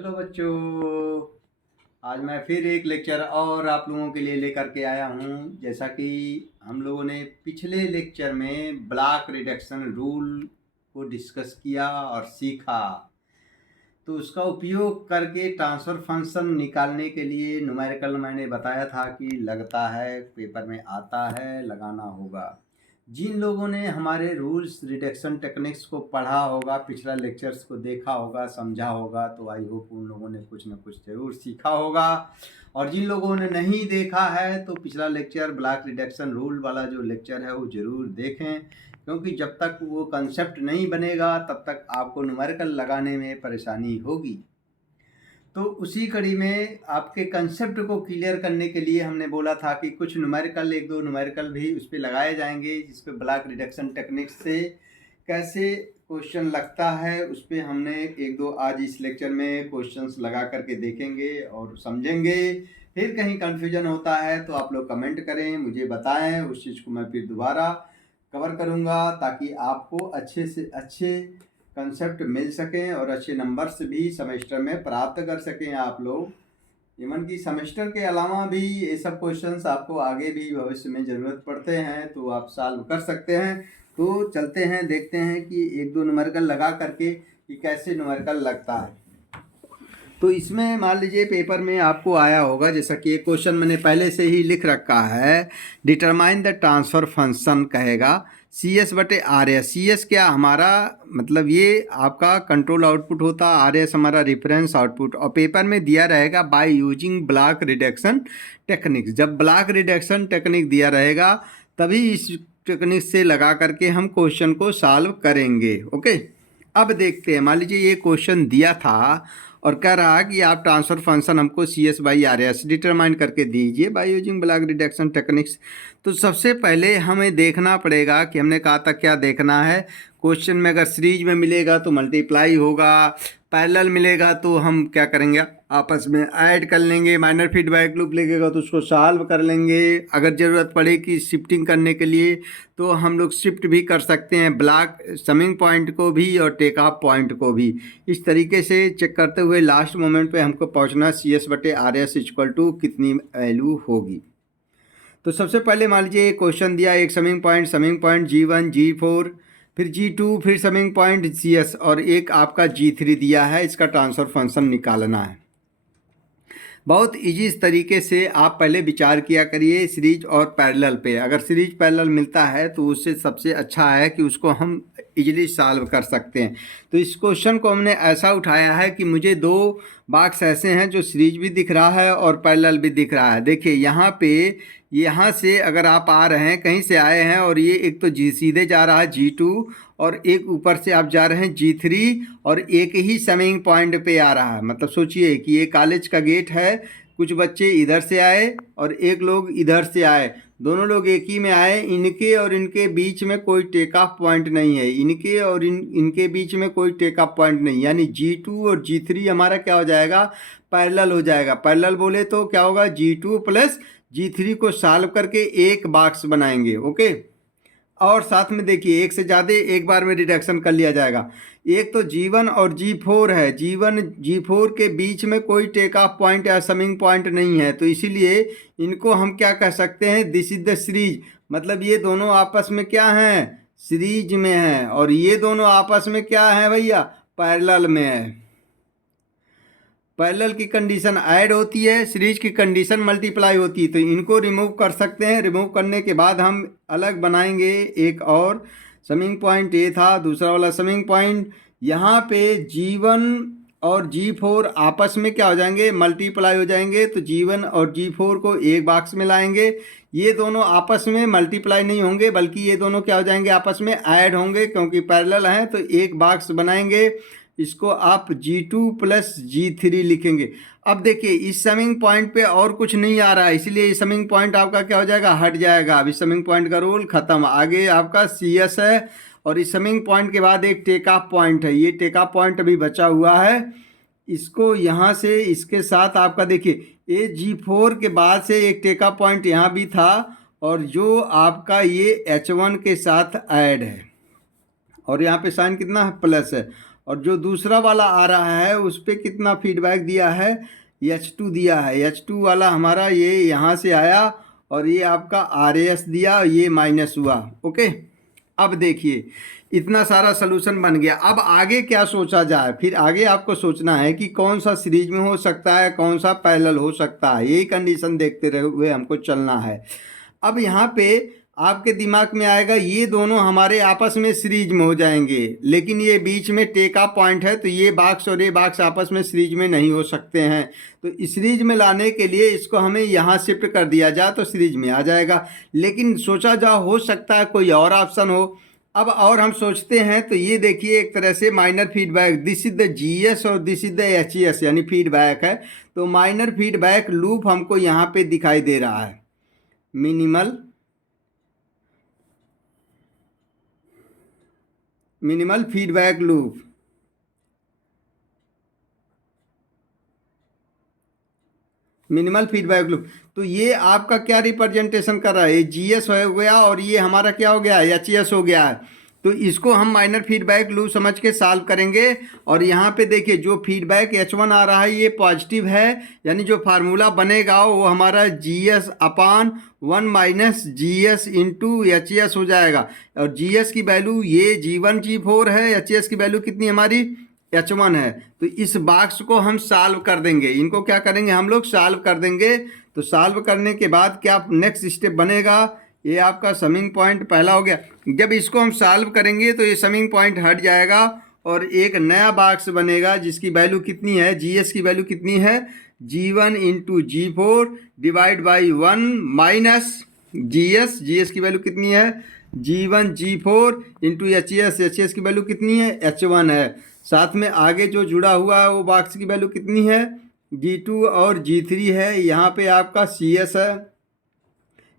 Hello बच्चों, आज मैं फिर एक लेक्चर और आप लोगों के लिए लेकर के आया हूँ। जैसा कि हम लोगों ने पिछले लेक्चर में ब्लॉक रिडक्शन रूल को डिस्कस किया और सीखा, तो उसका उपयोग करके ट्रांसफ़र फंक्शन निकालने के लिए न्यूमेरिकल मैंने बताया था कि लगता है, पेपर में आता है, लगाना होगा। जिन लोगों ने हमारे रूल्स रिडक्शन टेक्निक्स को पढ़ा होगा, पिछला लेक्चर्स को देखा होगा, समझा होगा, तो आई होप उन लोगों ने कुछ ना कुछ ज़रूर सीखा होगा। और जिन लोगों ने नहीं देखा है तो पिछला लेक्चर ब्लॉक रिडक्शन रूल वाला जो लेक्चर है वो ज़रूर देखें, क्योंकि जब तक वो कंसेप्ट नहीं बनेगा तब तक आपको न्यूमेरिकल लगाने में परेशानी होगी। तो उसी कड़ी में आपके कंसेप्ट को क्लियर करने के लिए हमने बोला था कि कुछ न्यूमेरिकल, एक दो न्यूमेरिकल भी उस पर लगाए जाएंगे, जिस पे ब्लॉक रिडक्शन टेक्निक्स से कैसे क्वेश्चन लगता है उस पर हमने एक दो आज इस लेक्चर में क्वेश्चंस लगा करके देखेंगे और समझेंगे। फिर कहीं कन्फ्यूजन होता है तो आप लोग कमेंट करें, मुझे बताएं, उस चीज़ को मैं फिर दोबारा कवर करूँगा ताकि आपको अच्छे से अच्छे कंसेप्ट मिल सकें और अच्छे नंबर्स भी सेमेस्टर में प्राप्त कर सकें आप लोग। इवन कि सेमेस्टर के अलावा भी ये सब क्वेश्चंस आपको आगे भी भविष्य में ज़रूरत पड़ते हैं तो आप सॉल्व कर सकते हैं। तो चलते हैं, देखते हैं कि एक दो न्यूमेरिकल लगा करके कि कैसे न्यूमेरिकल लगता है। तो इसमें मान लीजिए पेपर में आपको आया होगा, जैसा कि एक क्वेश्चन मैंने पहले से ही लिख रखा है, डिटरमाइन द ट्रांसफ़र फंक्शन कहेगा सी एस बटे आर एस। सी एस क्या हमारा मतलब ये आपका कंट्रोल आउटपुट होता, आर एस हमारा रेफरेंस आउटपुट, और पेपर में दिया रहेगा bye using block reduction techniques. जब ब्लॉक रिडक्शन टेक्निक दिया रहेगा तभी इस टेक्निक से लगा करके हम क्वेश्चन को सॉल्व करेंगे। ओके, अब देखते हैं। मान लीजिए ये क्वेश्चन दिया था और कह रहा कि आप ट्रांसफ़र फंक्शन हमको C S by R S determine करके दीजिए by using block reduction techniques. तो सबसे पहले हमें देखना पड़ेगा कि हमने कहा था क्या देखना है। क्वेश्चन में अगर सीरीज में मिलेगा तो मल्टीप्लाई होगा, पैरेलल मिलेगा तो हम क्या करेंगे, आपस में ऐड कर लेंगे, माइनर फीडबैक लूप लगेगा तो उसको सॉल्व कर लेंगे। अगर ज़रूरत पड़े कि शिफ्टिंग करने के लिए तो हम लोग शिफ्ट भी कर सकते हैं, ब्लॉक समिंग पॉइंट को भी और टेक ऑफ पॉइंट को भी। इस तरीके से चेक करते हुए लास्ट मोमेंट पे हमको पहुंचना सी एस बटे आर एस इक्वल टू कितनी वैल्यू होगी। तो सबसे पहले मान लीजिए क्वेश्चन दिया, एक समिंग पॉइंट G1 G4 फिर G2 फिर समिंग पॉइंट CS और एक आपका G3 दिया है। इसका ट्रांसफ़र फंक्शन निकालना है। बहुत इजी इस तरीके से आप पहले विचार किया करिए सीरीज और पैरेलल पे। अगर सीरीज पैरेलल मिलता है तो उससे सबसे अच्छा है कि उसको हम इजीली सॉल्व कर सकते हैं। तो इस क्वेश्चन को हमने ऐसा उठाया है कि मुझे दो बॉक्स ऐसे हैं जो सीरीज भी दिख रहा है और पैरेलल भी दिख रहा है। देखिए यहाँ पे, यहाँ से अगर आप आ रहे हैं, कहीं से आए हैं और ये एक तो जी सीधे जा रहा है G2 और एक ऊपर से आप जा रहे हैं G3 और एक ही समिंग पॉइंट पे आ रहा है। मतलब सोचिए कि ये कॉलेज का गेट है, कुछ बच्चे इधर से आए और एक लोग इधर से आए, दोनों लोग एक ही में आए। इनके और इनके बीच में कोई टेक ऑफ पॉइंट नहीं है, इनके और इनके बीच में कोई टेक ऑफ पॉइंट नहीं, यानी G2 और G3 हमारा क्या हो जाएगा, पैरेलल हो जाएगा। पैरेलल बोले तो क्या होगा, G2 प्लस G3 को सॉल्व करके एक बॉक्स बनाएंगे। ओके, और साथ में देखिए एक से ज़्यादा एक बार में रिडक्शन कर लिया जाएगा। एक तो G1 और G4 है, G1 G4 के बीच में कोई टेक ऑफ पॉइंट या समिंग पॉइंट नहीं है, तो इसीलिए इनको हम क्या कह सकते हैं, दिस इज द सीरीज। मतलब ये दोनों आपस में क्या हैं, सीरीज में हैं, और ये दोनों आपस में क्या है भैया, पैरेलल में है। पैरेलल की कंडीशन ऐड होती है, सीरीज की कंडीशन मल्टीप्लाई होती है। तो इनको रिमूव कर सकते हैं। रिमूव करने के बाद हम अलग बनाएंगे एक और समिंग पॉइंट। ये था दूसरा वाला समिंग पॉइंट। यहाँ पे G1 और G4 आपस में क्या हो जाएंगे, मल्टीप्लाई हो जाएंगे। तो G1 और G4 को एक बॉक्स में लाएंगे। ये दोनों आपस में मल्टीप्लाई नहीं होंगे बल्कि ये दोनों क्या हो जाएंगे, आपस में ऐड होंगे, क्योंकि पैरेलल हैं तो एक बॉक्स बनाएंगे। इसको आप G2 प्लस G3 लिखेंगे। अब देखिए इस समिंग पॉइंट पे और कुछ नहीं आ रहा है, इसलिए ये समिंग पॉइंट आपका क्या हो जाएगा, हट जाएगा। अभी समिंग पॉइंट का रूल खत्म, आगे आपका CS है और इस समिंग पॉइंट के बाद एक टेक ऑफ पॉइंट है। ये टेक ऑफ पॉइंट अभी बचा हुआ है, इसको यहाँ से इसके साथ आपका देखिए ये G4 के बाद से एक टेक ऑफ पॉइंट यहाँ भी था और जो आपका ये H1 के साथ ऐड है और यहाँ पे साइन कितना है, प्लस है। और जो दूसरा वाला आ रहा है उस पर कितना फीडबैक दिया है, H2 दिया है। H2 वाला हमारा ये यहाँ से आया और ये आपका RAS दिया, ये माइनस हुआ। ओके, अब देखिए इतना सारा सलूशन बन गया। अब आगे क्या सोचा जाए, फिर आगे आपको सोचना है कि कौन सा सीरीज में हो सकता है, कौन सा पैरेलल हो सकता है, यही कंडीशन देखते हुए हमको चलना है। अब यहाँ पे आपके दिमाग में आएगा ये दोनों हमारे आपस में सीरीज में हो जाएंगे, लेकिन ये बीच में टेका पॉइंट है, तो ये बॉक्स और ये बॉक्स आपस में सीरीज में नहीं हो सकते हैं। तो इस सीरीज में लाने के लिए इसको हमें यहाँ शिफ्ट कर दिया जाए तो सीरीज में आ जाएगा। लेकिन सोचा जा हो सकता है कोई और ऑप्शन हो। अब और हम सोचते हैं तो ये देखिए एक तरह से minor feedback, this is the GS और दिस इज द HES यानी फीडबैक है। तो माइनर फीडबैक लूप हमको यहाँ पे दिखाई दे रहा है। Minimal feedback loop, minimal feedback loop. तो ये आपका क्या रिप्रेजेंटेशन कर रहा है, ये GS हो गया और ये हमारा क्या हो गया, HES हो गया है। तो इसको हम माइनर फीडबैक लूप समझ के सॉल्व करेंगे। और यहाँ पे देखिए जो फीडबैक H1 आ रहा है ये पॉजिटिव है, यानी जो फार्मूला बनेगा वो हमारा GS/1 minus GS into HES हो जाएगा। और GS की वैल्यू ये G1 G4 है, HES की वैल्यू कितनी हमारी H1 है। तो इस बॉक्स को हम सॉल्व कर देंगे, इनको क्या करेंगे हम लोग सॉल्व कर देंगे। तो सॉल्व करने के बाद क्या नेक्स्ट स्टेप बनेगा, ये आपका समिंग पॉइंट पहला हो गया। जब इसको हम सॉल्व करेंगे तो ये समिंग पॉइंट हट जाएगा और एक नया बॉक्स बनेगा जिसकी वैल्यू कितनी है, GS की वैल्यू कितनी है, G1 into G4 divide by 1 minus GS की वैल्यू कितनी है, G1 G4 इंटू HES की वैल्यू कितनी है, H1 है। साथ में आगे जो जुड़ा हुआ है वो बॉक्स की वैल्यू कितनी है, G2 और G3 है। यहाँ पे आपका CS है,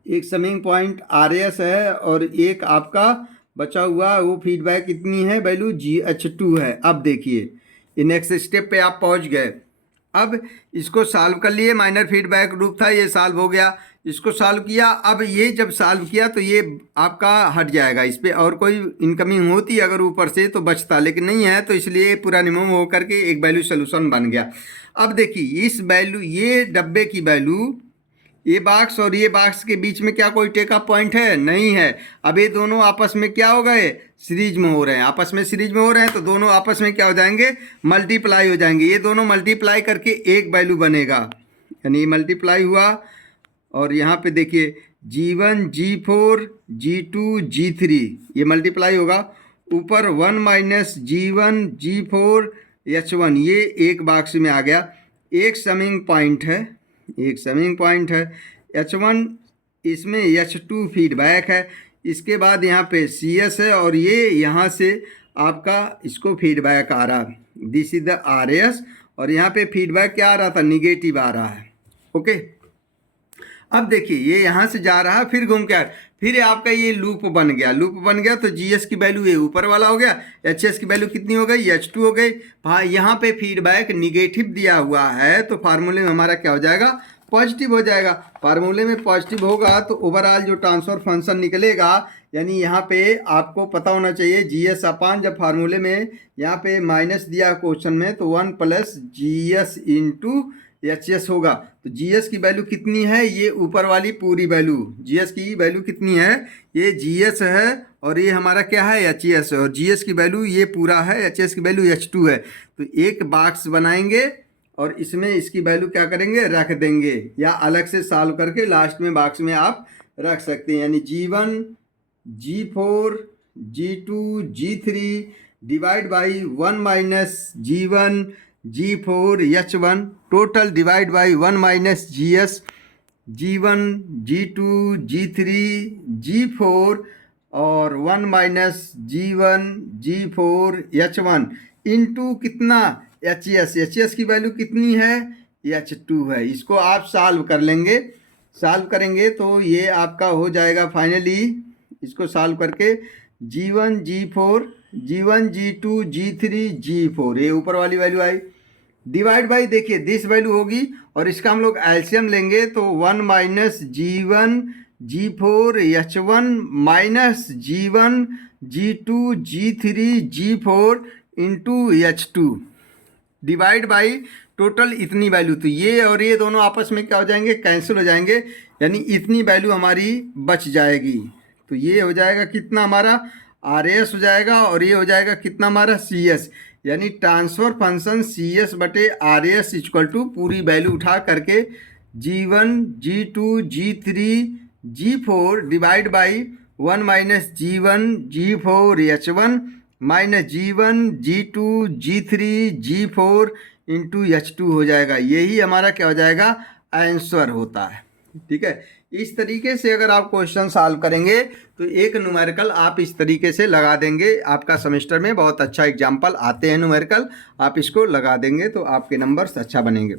एक समिंग पॉइंट RAS है और एक आपका बचा हुआ वो फीडबैक कितनी है, वैल्यू GH2 है। अब देखिए ये नेक्स्ट स्टेप पे आप पहुँच गए। अब इसको सॉल्व कर लिए, माइनर फीडबैक लूप था ये सॉल्व हो गया, इसको सॉल्व किया। अब ये जब सॉल्व किया तो ये आपका हट जाएगा, इस पर और कोई इनकमिंग होती अगर ऊपर से तो बचता, लेकिन नहीं है तो इसलिए पूरा रिमूव हो करके एक वैल्यू सोल्यूशन बन गया। अब देखिए इस वैल्यू, ये डब्बे की वैल्यू, ये बॉक्स और ये बॉक्स के बीच में क्या कोई टेक अप पॉइंट है, नहीं है। अब ये दोनों आपस में क्या हो गए, सीरीज में हो रहे हैं, आपस में सीरीज में हो रहे हैं, तो दोनों आपस में क्या हो जाएंगे, मल्टीप्लाई हो जाएंगे। ये दोनों मल्टीप्लाई करके एक वैल्यू बनेगा, यानी मल्टीप्लाई हुआ। और यहाँ पे देखिए G1 G4 G2 G3 ये मल्टीप्लाई होगा, ऊपर 1 माइनस G1 G4 H1 ये एक बॉक्स में आ गया। एक समिंग पॉइंट है, एक समिंग पॉइंट है H1, इसमें H2 फीडबैक है, इसके बाद यहाँ पे CS है और ये यहाँ से आपका इसको फीडबैक आ रहा, दिस इज द RAS। और यहाँ पे फीडबैक क्या आ रहा था, निगेटिव आ रहा है। ओके, अब देखिए ये यहाँ से जा रहा है फिर घूम के फिर आपका ये लूप बन गया, लूप बन गया तो GS की वैल्यू ये ऊपर वाला हो गया, HES की वैल्यू कितनी हो गई, H2 हो गई। हाँ, यहाँ पे फीडबैक निगेटिव दिया हुआ है तो फार्मूले में हमारा क्या हो जाएगा, पॉजिटिव हो जाएगा। फार्मूले में पॉजिटिव होगा तो ओवरऑल जो ट्रांसफर फंक्शन निकलेगा, यानी यहाँ पे आपको पता होना चाहिए GS/, जब फार्मूले में यहाँ पे माइनस दिया क्वेश्चन में तो 1 प्लस GS इंटू HES होगा। तो GS की वैल्यू कितनी है, ये ऊपर वाली पूरी वैल्यू, GS की वैल्यू कितनी है, ये GS है और ये हमारा क्या है, HES है। और GS की वैल्यू ये पूरा है, HES की वैल्यू H2 है। तो एक बॉक्स बनाएंगे और इसमें इसकी वैल्यू क्या करेंगे, रख देंगे, या अलग से सॉल्व करके लास्ट में बॉक्स में आप रख सकते हैं। यानी G1 G4 G2 G3 divide by 1 minus G1 G4 H1 total divide by 1 minus GS G1 G2 G3 G4 और 1 minus G1 G4 H1 into कितना, HES की वैल्यू कितनी है, H2 है। इसको आप सॉल्व कर लेंगे, सॉल्व करेंगे तो ये आपका हो जाएगा फाइनली, इसको सॉल्व करके G1 G4 G1 G2 G3 G4 ये ऊपर वाली वैल्यू आई, डिवाइड बाई देखिए दिस वैल्यू होगी और इसका हम लोग एलसीएम लेंगे तो 1 minus G1 G4 H1 minus G1 G2 G3 G4 into H2 divide by total इतनी वैल्यू। तो ये और ये दोनों आपस में क्या हो जाएंगे, कैंसिल हो जाएंगे, यानी इतनी वैल्यू हमारी बच जाएगी। तो ये हो जाएगा कितना हमारा RAS हो जाएगा, और ये हो जाएगा कितना हमारा CS, यानी ट्रांसफ़र फंक्शन CS बटे RAS इक्वल टू पूरी वैल्यू उठा करके G1 G2 G3 G4 divide by 1 minus G1 G4 H1 minus G1 G2 G3 G4 into H2 हो जाएगा। यही हमारा क्या हो जाएगा, आंसर होता है। ठीक है, इस तरीके से अगर आप क्वेश्चन सॉल्व करेंगे तो एक न्यूमेरिकल आप इस तरीके से लगा देंगे। आपका सेमेस्टर में बहुत अच्छा एग्जाम्पल आते हैं न्यूमेरिकल, आप इसको लगा देंगे तो आपके नंबर्स अच्छा बनेंगे।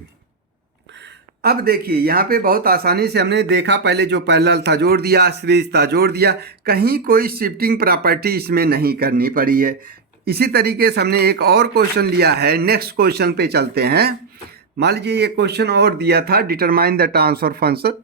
अब देखिए यहाँ पे बहुत आसानी से हमने देखा, पहले जो पैरेलल था जोड़ दिया, सीरीज था जोड़ दिया, कहीं कोई शिफ्टिंग प्रॉपर्टी इसमें नहीं करनी पड़ी है। इसी तरीके से हमने एक और क्वेश्चन लिया है, नेक्स्ट क्वेश्चन पे चलते हैं। मान लीजिए ये क्वेश्चन और दिया था, डिटरमाइन द ट्रांसफर फंक्शन।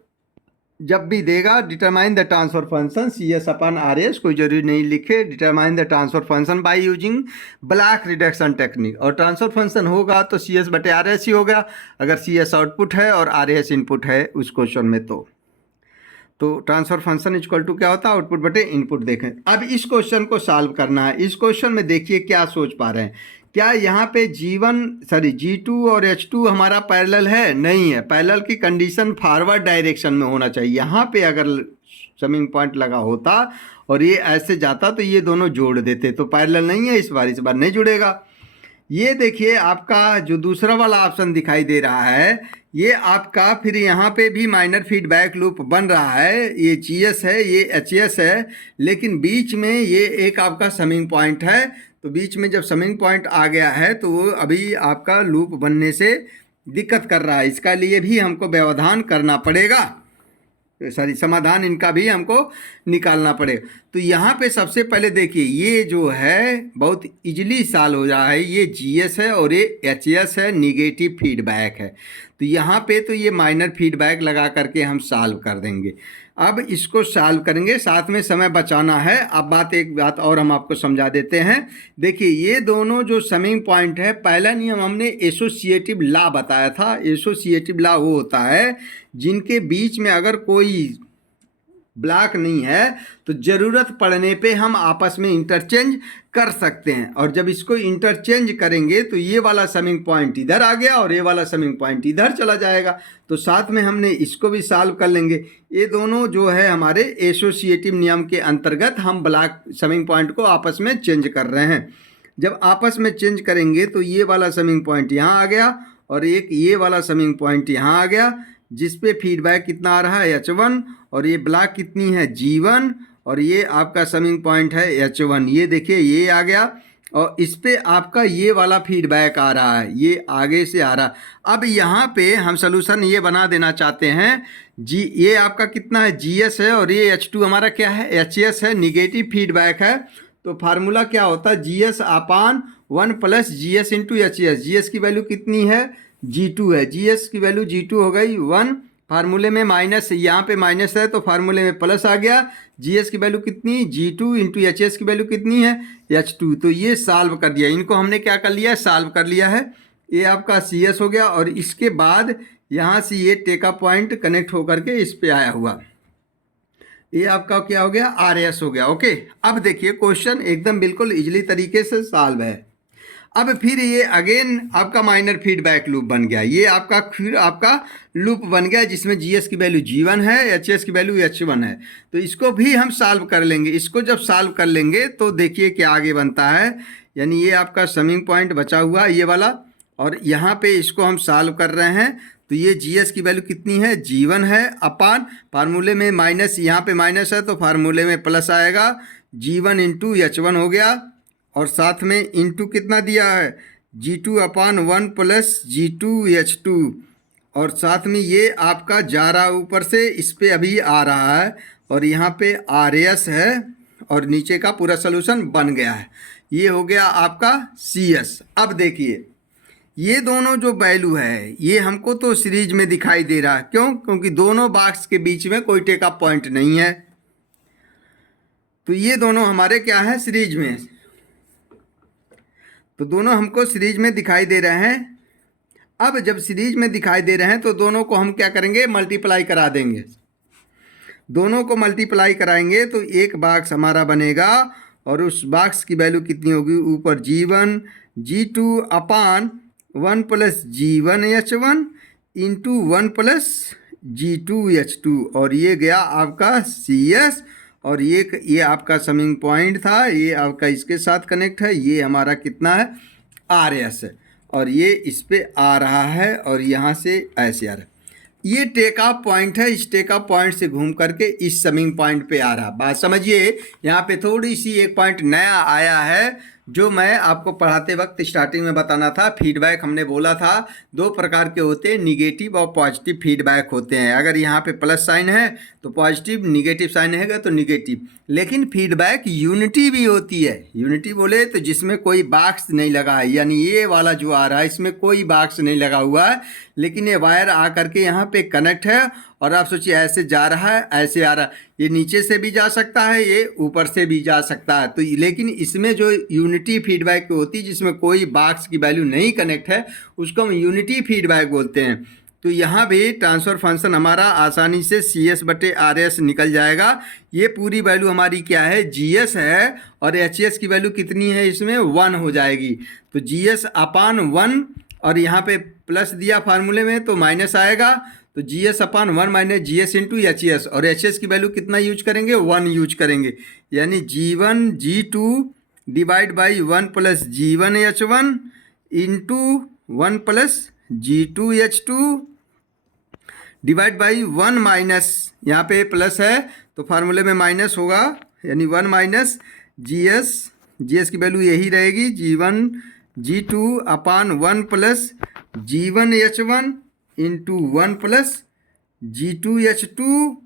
जब भी देगा determine the transfer function CS upon RAS, कोई जरूरी नहीं लिखे, determine the transfer function by using block reduction technique. और ट्रांसफर फंक्शन होगा तो CS बटे RAS ही होगा, अगर CS आउटपुट है और RAS इनपुट है उस क्वेश्चन में। तो ट्रांसफर फंक्शन इक्वल टू क्या होता है, आउटपुट बटे इनपुट। देखें अब इस क्वेश्चन को सॉल्व करना है। इस क्वेश्चन में देखिए क्या सोच पा रहे हैं, क्या यहाँ पे G2 और H2 हमारा पैरेलल है? नहीं है। पैरेलल की कंडीशन फॉरवर्ड डायरेक्शन में होना चाहिए। यहाँ पे अगर समिंग पॉइंट लगा होता और ये ऐसे जाता तो ये दोनों जोड़ देते, तो पैरेलल नहीं है, इस बार नहीं जुड़ेगा। ये देखिए आपका जो दूसरा वाला ऑप्शन दिखाई दे रहा है, ये आपका फिर यहाँ पे भी माइनर फीडबैक लूप बन रहा है। ये GS है, ये HS है, लेकिन बीच में ये एक आपका समिंग पॉइंट है। तो बीच में जब समिंग पॉइंट आ गया है तो वो अभी आपका लूप बनने से दिक्कत कर रहा है। इसका लिए भी हमको व्यवधान करना पड़ेगा, समाधान इनका भी हमको निकालना पड़ेगा। तो यहाँ पे सबसे पहले देखिए ये जो है बहुत इजीली सॉल्व हो रहा है। ये GS है और ये HS है, निगेटिव फीडबैक है। तो यहाँ पे तो ये माइनर फीडबैक लगा करके हम सॉल्व कर देंगे। अब इसको सॉल्व करेंगे, साथ में समय बचाना है। अब एक बात और हम आपको समझा देते हैं। देखिए ये दोनों जो समिंग पॉइंट है, पहला नियम हमने एसोसिएटिव लॉ बताया था। एसोसिएटिव लॉ वो होता है जिनके बीच में अगर कोई ब्लॉक नहीं है तो ज़रूरत पड़ने पे हम आपस में इंटरचेंज कर सकते हैं। और जब इसको इंटरचेंज करेंगे तो ये वाला समिंग पॉइंट इधर आ गया और ये वाला समिंग पॉइंट इधर चला जाएगा। तो साथ में हमने इसको भी सॉल्व कर लेंगे। ये दोनों जो है हमारे एसोसिएटिव नियम के अंतर्गत हम ब्लॉक समिंग पॉइंट को आपस में चेंज कर रहे हैं। जब आपस में चेंज करेंगे तो ये वाला समिंग पॉइंट यहाँ आ गया और एक ये वाला समिंग पॉइंट यहाँ आ गया, जिस पे फीडबैक कितना आ रहा है H1, और ये ब्लॉक कितनी है G1, और ये आपका समिंग पॉइंट है H1। ये देखिए ये आ गया और इस पे आपका ये वाला फीडबैक आ रहा है, ये आगे से आ रहा है। अब यहाँ पे हम सलूशन ये बना देना चाहते हैं, ये आपका कितना है GS है और ये H2 हमारा क्या है HS है, निगेटिव फीडबैक है। तो फार्मूला क्या होता है, GS अपान 1 plus GS into HS। GS की वैल्यू कितनी है, G2 है, GS की वैल्यू G2 हो गई 1। फार्मूले में माइनस, यहाँ पे माइनस है तो फार्मूले में प्लस आ गया। GS की वैल्यू कितनी, G2 इंटू HS की वैल्यू कितनी है H2। तो ये सॉल्व कर दिया, इनको हमने क्या कर लिया है, सॉल्व कर लिया है। ये आपका CS हो गया और इसके बाद यहाँ से ये टेका पॉइंट कनेक्ट होकर के इस पे आया हुआ, ये आपका क्या हो गया, RS हो गया। ओके, अब देखिए क्वेश्चन एकदम बिल्कुल इजली तरीके से सॉल्व है। अब फिर ये अगेन आपका माइनर फीडबैक लूप बन गया। ये आपका फिर आपका लूप बन गया जिसमें GS की वैल्यू G1 है, HS की वैल्यू H1 है। तो इसको भी हम सॉल्व कर लेंगे। इसको जब सॉल्व कर लेंगे तो देखिए क्या आगे बनता है, यानी ये आपका समिंग पॉइंट बचा हुआ ये वाला, और यहाँ पे इसको हम सॉल्व कर रहे हैं। तो ये GS की वैल्यू कितनी है, G1 है, अपान फार्मूले में माइनस, यहाँ पे माइनस है तो फार्मूले में प्लस आएगा, G1 इंटू H1 हो गया, और साथ में इंटू कितना दिया है, G2 अपान 1 प्लस G2 H2, और साथ में ये आपका जा रहा ऊपर से इस पे अभी आ रहा है, और यहाँ पे RS है, और नीचे का पूरा सोल्यूशन बन गया है। ये हो गया आपका CS। अब देखिए ये दोनों जो वैल्यू है ये हमको तो सीरीज में दिखाई दे रहा है, क्यों, क्योंकि दोनों बॉक्स के बीच में कोई टेका पॉइंट नहीं है। तो ये दोनों हमारे क्या है, सीरीज में। तो दोनों हमको सीरीज में दिखाई दे रहे हैं। अब जब सीरीज में दिखाई दे रहे हैं तो दोनों को हम क्या करेंगे, मल्टीप्लाई करा देंगे। दोनों को मल्टीप्लाई कराएंगे तो एक बॉक्स हमारा बनेगा और उस बॉक्स की वैल्यू कितनी होगी, ऊपर G1 G2 अपान 1 plus G1H1 into 1 plus G2H2 और ये गया आपका CS और ये आपका समिंग पॉइंट था, ये आपका इसके साथ कनेक्ट है, ये हमारा कितना है RS है और ये इस पे आ रहा है और यहाँ से ऐसे आ रहा है। ये टेक ऑफ पॉइंट है, इस टेक ऑफ पॉइंट से घूम करके इस समिंग पॉइंट पे आ रहा। बात समझिए, यहाँ पे थोड़ी सी एक पॉइंट नया आया है जो मैं आपको पढ़ाते वक्त स्टार्टिंग में बताना था। फीडबैक हमने बोला था दो प्रकार के होते हैं, निगेटिव और पॉजिटिव फीडबैक होते हैं। अगर यहाँ पे प्लस साइन है तो पॉजिटिव, निगेटिव साइन है तो निगेटिव। लेकिन फीडबैक यूनिटी भी होती है। यूनिटी बोले तो जिसमें कोई बॉक्स नहीं लगा है, यानी ये वाला जो आ रहा है इसमें कोई बॉक्स नहीं लगा हुआ है, लेकिन ये वायर आ करके यहाँ पे कनेक्ट है और आप सोचिए ऐसे जा रहा है, ऐसे आ रहा है, ये नीचे से भी जा सकता है, ये ऊपर से भी जा सकता है। तो लेकिन इसमें जो यूनिटी फीडबैक होती है जिसमें कोई बॉक्स की वैल्यू नहीं कनेक्ट है उसको हम यूनिटी फीडबैक बोलते हैं। तो यहाँ भी ट्रांसफ़र फंक्शन हमारा आसानी से CS/RS निकल जाएगा। ये पूरी वैल्यू हमारी क्या है, GS है और HS की वैल्यू कितनी है इसमें 1 हो जाएगी। तो GS अपान 1 और यहाँ पे प्लस दिया फार्मूले में तो माइनस आएगा, तो GS अपान 1 माइनस GS इंटू HS और HS की वैल्यू कितना यूज करेंगे, 1 यूज करेंगे, यानी G1 G2 divide by 1 plus G1H1 into 1 plus G2H2 divide by 1 minus, यहाँ पे प्लस है तो फार्मूले में माइनस होगा, यानी 1 माइनस GS की वैल्यू यही रहेगी G1 G2 अपान 1 plus G1H1 into 1 plus G2H2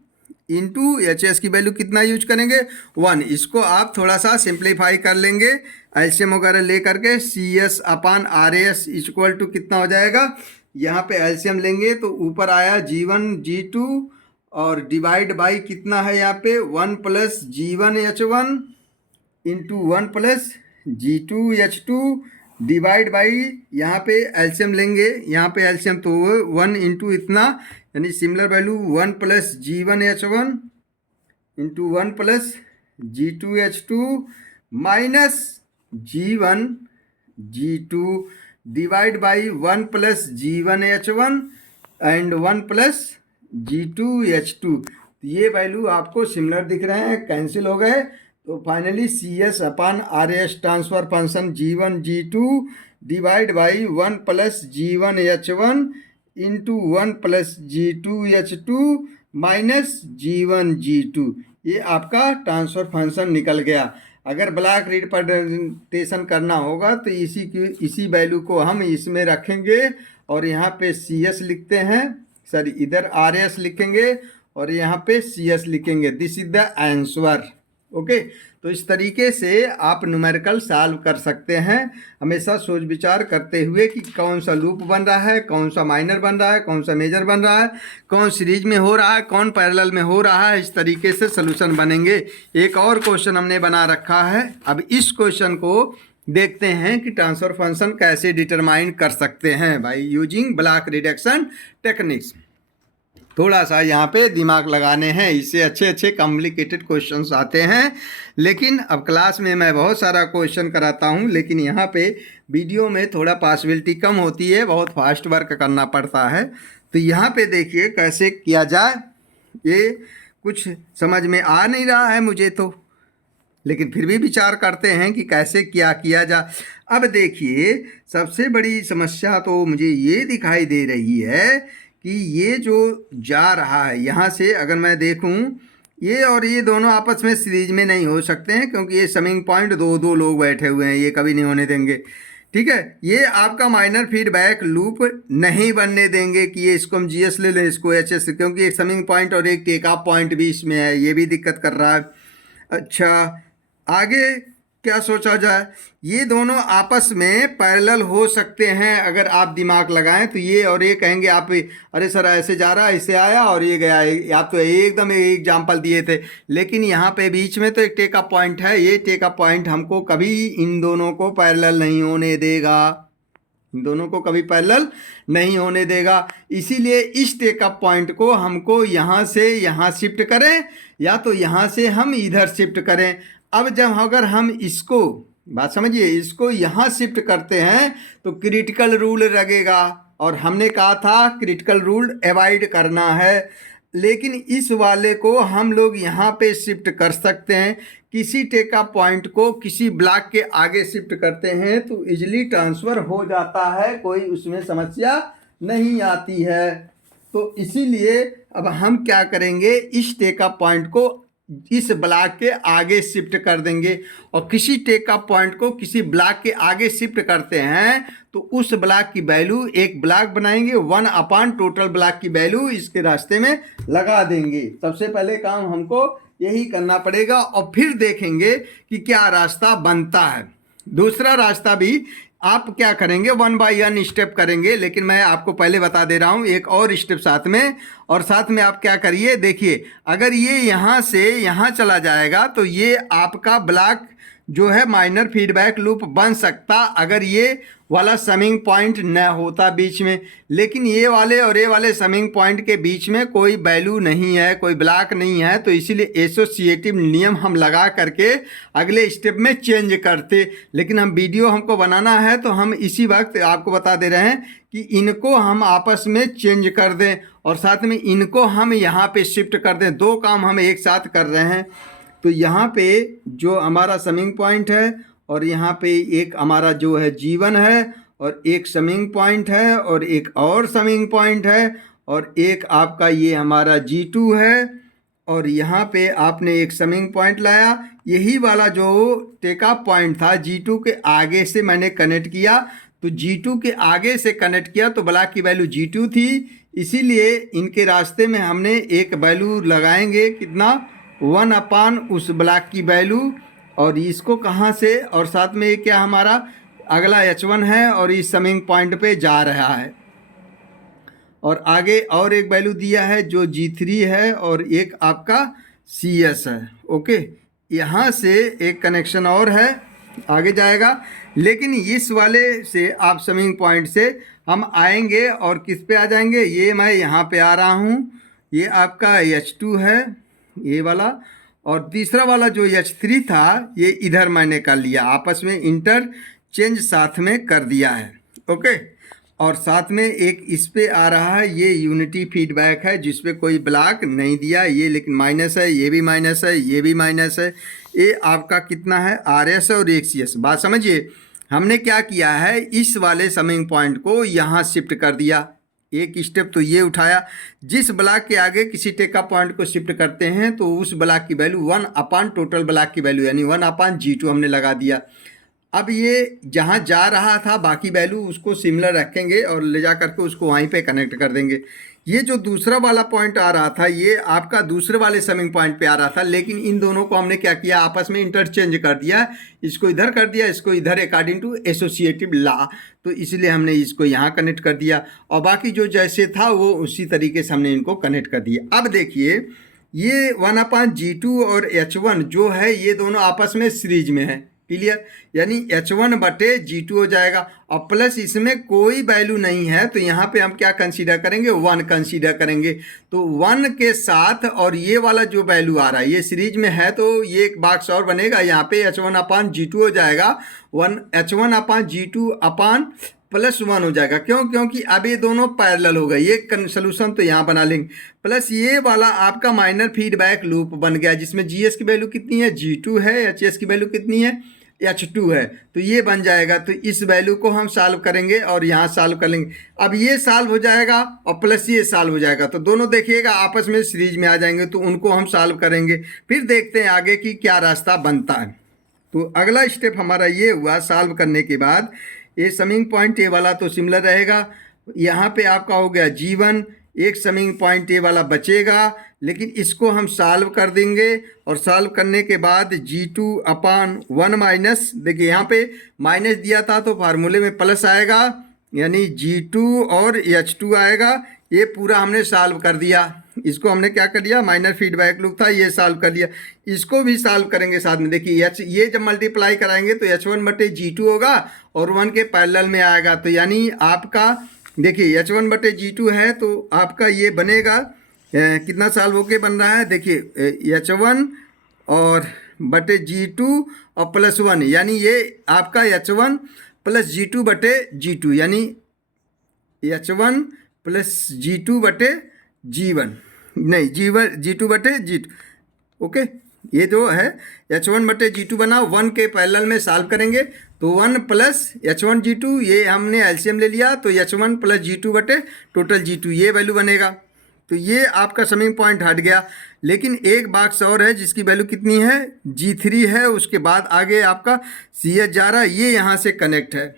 into HS की वैल्यू कितना यूज करेंगे 1। इसको आप थोड़ा सा सिंप्लीफाई कर लेंगे एलसीएम वगैरह ले करके, CS upon RS equal to कितना हो जाएगा, यहाँ पे एलसीएम लेंगे तो ऊपर आया G1 G2 और डिवाइड बाई कितना है यहाँ पे 1 plus G1H1 into 1 plus G2H2 divide by यहाँ पे एलसीएम लेंगे, यहाँ पे एलसीएम तो 1 इंटू इतना, यानी similar value 1 plus G1H1 into 1 plus G2H2 minus G1 G2 divide by 1 plus G1H1 and 1 plus G2H2। ये वैल्यू आपको सिमिलर दिख रहे हैं, कैंसिल हो गए, तो finally CS upon RS transfer function G1 G2 divide by 1 plus G1H1 into 1 plus G2H2 minus G1 G2, ये आपका ट्रांसफर फंक्शन निकल गया। अगर ब्लॉक रिप्रेजेंटेशन करना होगा तो इसी वैल्यू को हम इसमें रखेंगे और यहाँ पे CS लिखते हैं, सॉरी इधर RS लिखेंगे और यहाँ पे CS लिखेंगे। This is the answer. Okay, तो इस तरीके से आप न्यूमेरिकल सॉल्व कर सकते हैं, हमेशा सोच विचार करते हुए कि कौन सा लूप बन रहा है, कौन सा माइनर बन रहा है, कौन सा मेजर बन रहा है, कौन सीरीज में हो रहा है, कौन पैरेलल में हो रहा है। इस तरीके से सॉल्यूशन बनेंगे। एक और क्वेश्चन हमने बना रखा है, अब इस क्वेश्चन को देखते हैं कि ट्रांसफर फंक्शन कैसे डिटरमाइन कर सकते हैं bye using block reduction techniques. थोड़ा सा यहाँ पे दिमाग लगाने हैं, इससे अच्छे अच्छे कॉम्प्लिकेटेड क्वेश्चंस आते हैं। लेकिन अब क्लास में मैं बहुत सारा क्वेश्चन कराता हूँ, लेकिन यहाँ पे वीडियो में थोड़ा पॉसिबिलिटी कम होती है, बहुत फास्ट वर्क करना पड़ता है। तो यहाँ पे देखिए कैसे किया जाए, ये कुछ समझ में आ नहीं रहा है मुझे तो, लेकिन फिर भी विचार करते हैं कि कैसे क्या किया जाए। अब देखिए सबसे बड़ी समस्या तो मुझे ये दिखाई दे रही है कि ये जो जा रहा है यहाँ से, अगर मैं देखूं ये और ये दोनों आपस में सीरीज में नहीं हो सकते हैं, क्योंकि ये समिंग पॉइंट दो लोग बैठे हुए हैं, ये कभी नहीं होने देंगे। ठीक है, ये आपका माइनर फीडबैक लूप नहीं बनने देंगे कि ये इसको हम GS ले लें, इसको HS, क्योंकि एक समिंग पॉइंट और एक टेक ऑफ पॉइंट भी इसमें है, ये भी दिक्कत कर रहा है। अच्छा आगे क्या सोचा जाए, ये दोनों आपस में पैरेलल हो सकते हैं अगर आप दिमाग लगाएं तो। ये और ये कहेंगे आप, अरे सर ऐसे जा रहा है, इससे आया और ये गया, आप तो एकदम एक एग्जाम्पल दिए थे। लेकिन यहाँ पे बीच में तो एक टेक अप पॉइंट है, ये टेक अप पॉइंट हमको कभी इन दोनों को पैरेलल नहीं होने देगा, इन दोनों को कभी पैरेलल नहीं होने देगा। इसीलिए इस टेक अप पॉइंट को हमको यहाँ से यहाँ शिफ्ट करें या तो यहाँ से हम इधर शिफ्ट करें। अब जब अगर हम इसको, बात समझिए, इसको यहाँ शिफ्ट करते हैं तो क्रिटिकल रूल लगेगा, और हमने कहा था क्रिटिकल रूल अवॉइड करना है। लेकिन इस वाले को हम लोग यहाँ पे शिफ्ट कर सकते हैं, किसी टेका पॉइंट को किसी ब्लॉक के आगे शिफ्ट करते हैं तो इजीली ट्रांसफ़र हो जाता है, कोई उसमें समस्या नहीं आती है। तो इसीलिए अब हम क्या करेंगे, इस टेका पॉइंट को इस ब्लॉक के आगे शिफ्ट कर देंगे, और किसी टेका पॉइंट को किसी ब्लॉक के आगे शिफ्ट करते हैं तो उस ब्लॉक की वैल्यू, एक ब्लॉक बनाएंगे 1 अपॉन टोटल ब्लॉक की वैल्यू इसके रास्ते में लगा देंगे। सबसे पहले काम हमको यही करना पड़ेगा, और फिर देखेंगे कि क्या रास्ता बनता है। दूसरा रास्ता भी आप क्या करेंगे, 1 बाय 1 स्टेप करेंगे, लेकिन मैं आपको पहले बता दे रहा हूँ एक और स्टेप साथ में। और साथ में आप क्या करिए, देखिए अगर ये यहाँ से यहाँ चला जाएगा तो ये आपका ब्लॉक जो है माइनर फीडबैक लूप बन सकता अगर ये वाला समिंग पॉइंट न होता बीच में। लेकिन ये वाले और ये वाले समिंग पॉइंट के बीच में कोई वैल्यू नहीं है, कोई ब्लॉक नहीं है, तो इसीलिए एसोसिएटिव नियम हम लगा करके अगले स्टेप में चेंज करते। लेकिन हम वीडियो हमको बनाना है तो हम इसी वक्त आपको बता दे रहे हैं कि इनको हम आपस में चेंज कर दें और साथ में इनको हम यहाँ पे शिफ्ट कर दें। दो काम हम एक साथ कर रहे हैं। तो यहाँ पे जो हमारा समिंग पॉइंट है और यहाँ पे एक हमारा जो है G1 है और एक समिंग पॉइंट है और एक और समिंग पॉइंट है और एक आपका ये हमारा G2 है और यहाँ पे आपने एक समिंग पॉइंट लाया। यही वाला जो टेक ऑफ पॉइंट था G2 के आगे से मैंने कनेक्ट किया, तो G2 के आगे से कनेक्ट किया तो ब्लॉक की वैल्यू G2 थी, इसीलिए इनके रास्ते में हमने एक वैल्यू लगाएंगे, कितना, 1 अपान उस ब्लॉक की वैल्यू, और इसको कहाँ से, और साथ में ये क्या हमारा अगला H1 है और इस समिंग पॉइंट पे जा रहा है, और आगे और एक वैल्यू दिया है जो G3 है और एक आपका CS है। ओके, यहाँ से एक कनेक्शन और है, आगे जाएगा। लेकिन इस वाले से आप समिंग पॉइंट से हम आएंगे और किस पे आ जाएंगे, ये मैं यहाँ पे आ रहा हूँ, ये आपका H2 है ये वाला, और तीसरा वाला जो H3 था ये इधर मैंने कर लिया, आपस में इंटरचेंज साथ में कर दिया है। ओके, और साथ में एक इस पे आ रहा है, ये यूनिटी फीडबैक है जिस पे कोई ब्लॉक नहीं दिया, ये लेकिन माइनस है, ये भी माइनस है, ये भी माइनस है। ये आपका कितना है, RS और एक CS। बात समझिए, हमने क्या किया है, इस वाले समिंग पॉइंट को यहाँ शिफ्ट कर दिया, एक स्टेप तो ये उठाया। जिस ब्लॉक के आगे किसी टेका पॉइंट को शिफ्ट करते हैं तो उस ब्लॉक की वैल्यू 1 अपान टोटल ब्लॉक की वैल्यू यानी 1 अपान G2 हमने लगा दिया। अब ये जहाँ जा रहा था बाकी वैल्यू उसको सिमिलर रखेंगे और ले जा करके उसको वहीं पे कनेक्ट कर देंगे। ये जो दूसरा वाला पॉइंट आ रहा था ये आपका दूसरे वाले समिंग पॉइंट पे आ रहा था, लेकिन इन दोनों को हमने क्या किया, आपस में इंटरचेंज कर दिया, इसको इधर कर दिया, इसको इधर, अकॉर्डिंग टू एसोसिएटिव लॉ। तो इसलिए हमने इसको यहाँ कनेक्ट कर दिया और बाकी जो जैसे था वो उसी तरीके से हमने इनको कनेक्ट कर दिया। अब देखिए ये 1 अपान G2 और H1 जो है ये दोनों आपस में सीरीज में है, क्लियर, यानी H1 बटे G2 हो जाएगा, और प्लस इसमें कोई वैल्यू नहीं है तो यहाँ पे हम क्या कंसीडर करेंगे, 1 कंसीडर करेंगे। तो 1 के साथ और ये वाला जो वैल्यू आ रहा है ये सीरीज में है तो ये एक बॉक्स और बनेगा, यहाँ पे H1 अपान G2 हो जाएगा, H1 अपान G2 अपान +1 हो जाएगा। क्यों, क्योंकि अब ये दोनों पैरेलल हो गए, ये सोल्यूशन तो यहाँ बना लेंगे। प्लस ये वाला आपका माइनर फीडबैक लूप बन गया जिसमें GS की वैल्यू कितनी है, G2 है, HS की वैल्यू कितनी है, H2 है, तो ये बन जाएगा। तो इस वैल्यू को हम सॉल्व करेंगे और यहाँ सॉल्व कर लेंगे। अब ये सॉल्व हो जाएगा और प्लस ये सॉल्व हो जाएगा, तो दोनों देखिएगा आपस में सीरीज में आ जाएंगे, तो उनको हम सॉल्व करेंगे, फिर देखते हैं आगे की क्या रास्ता बनता है। तो अगला स्टेप हमारा ये हुआ, सॉल्व करने के बाद ये समिंग पॉइंट ये वाला तो सिमिलर रहेगा, यहाँ पे आपका हो गया G1, एक समिंग पॉइंट ये वाला बचेगा, लेकिन इसको हम सॉल्व कर देंगे और सॉल्व करने के बाद G2/1 माइनस, देखिए यहाँ पे माइनस दिया था तो फार्मूले में प्लस आएगा, यानी G2 और H2 आएगा। ये पूरा हमने सॉल्व कर दिया। इसको हमने क्या कर दिया, माइनर फीडबैक लूप था, ये सॉल्व कर दिया। इसको भी सॉल्व करेंगे साथ में। देखिए ये जब मल्टीप्लाई कराएंगे तो H1/G2 होगा और 1 के पैरेलल में आएगा। तो यानी आपका देखिए H1/G2 है तो आपका ये बनेगा कितना सॉल्व होके बन रहा है, देखिए H1 और बटे G2 और +1, यानी ये आपका H1 + G2/G2, यानी H1 + G2/G1, नहीं G2/G2। ओके, ये जो है H1/G2 बना, 1 के पैरेलल में सॉल्व करेंगे तो 1 + H1G2, ये हमने एलसीएम ले लिया तो H1 + G2/टोटल G2 ये वैल्यू बनेगा। तो ये आपका समिंग पॉइंट हट गया। लेकिन एक बॉक्स और है जिसकी वैल्यू कितनी है, G3 है। उसके बाद आगे आपका CS जा रहा है, ये यहाँ से कनेक्ट है।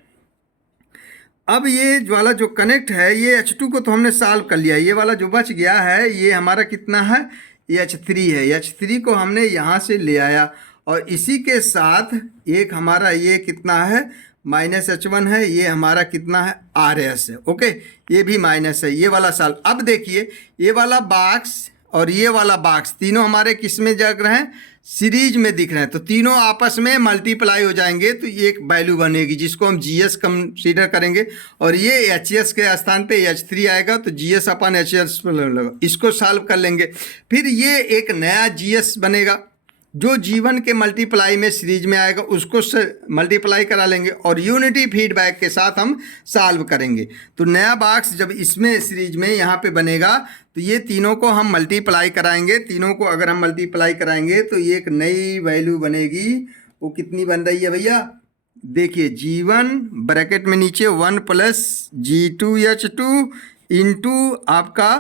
अब ये वाला जो कनेक्ट है, ये H2 को तो हमने सॉल्व कर लिया। ये वाला जो बच गया है ये हमारा कितना है, H3 है। H3 को हमने यहाँ से ले आया और इसी के साथ एक हमारा ये कितना है, -H1 है। ये हमारा कितना है, RS है। ओके, ये भी माइनस है, ये वाला सॉल्व। अब देखिए ये वाला बॉक्स और ये वाला बॉक्स तीनों हमारे किस में जग रहे हैं, सीरीज में दिख रहे हैं। तो तीनों आपस में मल्टीप्लाई हो जाएंगे तो ये एक वैल्यू बनेगी जिसको हम GS कंसीडर करेंगे। और ये HS के स्थान पे H3 आएगा तो GS/HS इसको सॉल्व कर लेंगे। फिर ये एक नया GS बनेगा जो G1 के मल्टीप्लाई में सीरीज में आएगा, उसको मल्टीप्लाई करा लेंगे और यूनिटी फीडबैक के साथ हम सॉल्व करेंगे। तो नया बॉक्स जब इसमें सीरीज में यहाँ पे बनेगा तो ये तीनों को हम मल्टीप्लाई कराएंगे। तीनों को अगर हम मल्टीप्लाई कराएंगे तो ये एक नई वैल्यू बनेगी। वो कितनी बन रही है भैया, देखिए G1 ब्रैकेट में नीचे 1 + G2H2 इंटू आपका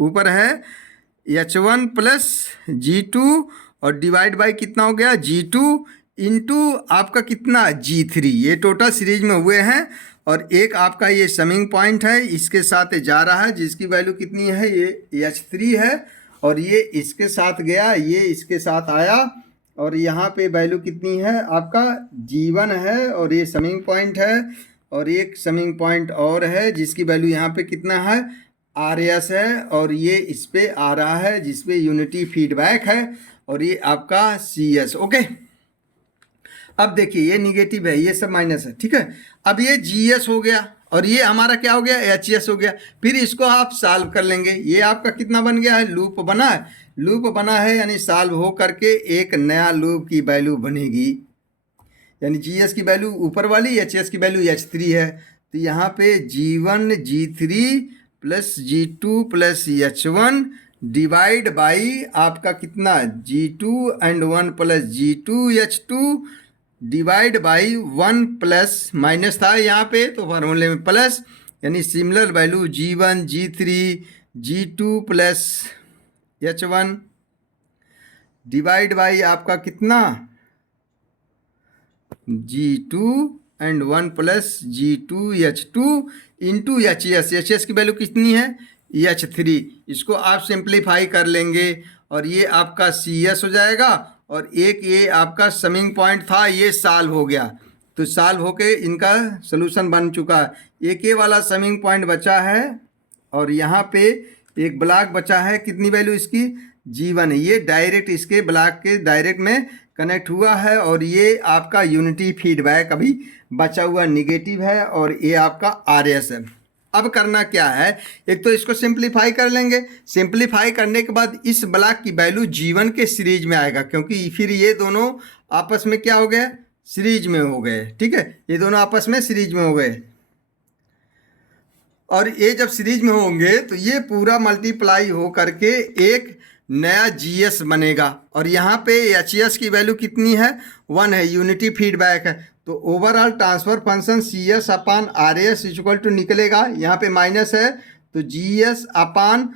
ऊपर है H1 + G2 और डिवाइड बाई कितना हो गया, G2 इंटू आपका कितना, G3। ये टोटल सीरीज में हुए हैं। और एक आपका ये समिंग पॉइंट है, इसके साथ जा रहा है जिसकी वैल्यू कितनी है, ये H3 है। और ये इसके साथ गया, ये इसके साथ आया और यहाँ पे वैल्यू कितनी है आपका, G1 है। और ये समिंग पॉइंट है और एक समिंग पॉइंट और है जिसकी वैल्यू यहाँ पे कितना है, RS है। और ये इस पे आ रहा है जिसपे यूनिटी फीडबैक है और ये आपका CS। ओके, अब देखिए ये निगेटिव है, ये सब माइनस है, ठीक है। अब ये GS हो गया और ये हमारा क्या हो गया, HS हो गया। फिर इसको आप सॉल्व कर लेंगे। ये आपका कितना बन गया है, लूप बना है। लूप बना है यानी सॉल्व हो करके एक नया लूप की वैल्यू बनेगी, यानी GS की वैल्यू ऊपर वाली, HS की वैल्यू H3 है। तो यहाँ पे G1 G3 + G2 + H1 divide by आपका कितना, G2 and 1 + G2H2 divide by 1 plus, minus था यहाँ पे तो फार्मूले में प्लस, यानी similar value G1 G3 G2 + H1 divide by आपका कितना, G2 and 1 + G2H2 into HS। HS की वैल्यू कितनी है, H3। इसको आप सिंप्लीफाई कर लेंगे और ये आपका CS हो जाएगा। और एक ये आपका समिंग पॉइंट था, ये सॉल्व हो गया। तो सॉल्व होके इनका सोल्यूशन बन चुका है। एक ये वाला समिंग पॉइंट बचा है और यहाँ पे एक ब्लॉक बचा है, कितनी वैल्यू इसकी, G1 है। ये डायरेक्ट इसके ब्लॉक के डायरेक्ट में कनेक्ट हुआ है और ये आपका यूनिटी फीडबैक अभी बचा हुआ निगेटिव है और ये आपका RS है। अब करना क्या है, एक तो इसको सिंप्लीफाई कर लेंगे। सिंप्लीफाई करने के बाद इस ब्लॉक की वैल्यू G1 के सीरीज में आएगा, क्योंकि फिर ये दोनों आपस में क्या हो गए, सीरीज में हो गए, ठीक है। ये दोनों आपस में सीरीज में हो गए और ये जब सीरीज में होंगे तो ये पूरा मल्टीप्लाई हो करके एक नया GS बनेगा। और यहाँ पे HS की वैल्यु कितनी है, 1 है, यूनिटी फीडबैक है। तो overall transfer function CS/RS equal to निकलेगा, यहाँ पे माइनस है तो GS/1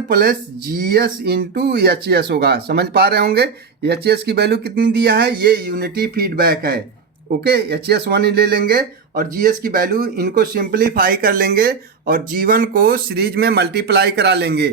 + GS इंटू HS होगा। समझ पा रहे होंगे। HS की वैल्यू कितनी दिया है, ये यूनिटी फीडबैक है। ओके, HS 1 ले लेंगे और जीएस की वैल्यू इनको सिंपलीफाई कर लेंगे और जीवन को सीरीज में मल्टीप्लाई करा लेंगे।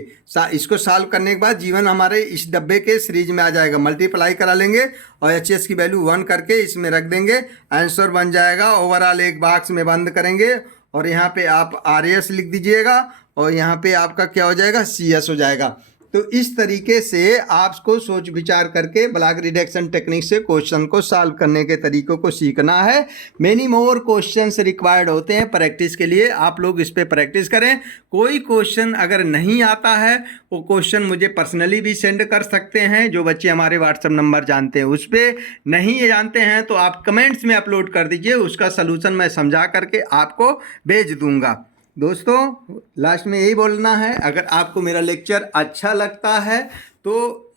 इसको सॉल्व करने के बाद जीवन हमारे इस डब्बे के सीरीज में आ जाएगा, मल्टीप्लाई करा लेंगे और एचएस की वैल्यू 1 करके इसमें रख देंगे, आंसर बन जाएगा। ओवरऑल एक बॉक्स में बंद करेंगे और यहाँ पे आप आरएस लिख दीजिएगा और यहाँ पे आपका क्या हो जाएगा, सीएस हो जाएगा। तो इस तरीके से आपको सोच विचार करके ब्लॉक रिडक्शन टेक्निक से क्वेश्चन को सॉल्व करने के तरीकों को सीखना है। मेनी मोर क्वेश्चंस रिक्वायर्ड होते हैं प्रैक्टिस के लिए, आप लोग इस पे प्रैक्टिस करें। कोई क्वेश्चन अगर नहीं आता है वो क्वेश्चन मुझे पर्सनली भी सेंड कर सकते हैं, जो बच्चे हमारे व्हाट्सएप नंबर जानते हैं उस पर। नहीं जानते हैं तो आप कमेंट्स में अपलोड कर दीजिए, उसका सलूशन मैं समझा करके आपको भेज दूंगा। दोस्तों लास्ट में यही बोलना है, अगर आपको मेरा लेक्चर अच्छा लगता है तो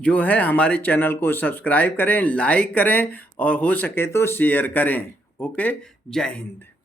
जो है हमारे चैनल को सब्सक्राइब करें, लाइक करें और हो सके तो शेयर करें। ओके, जय हिंद।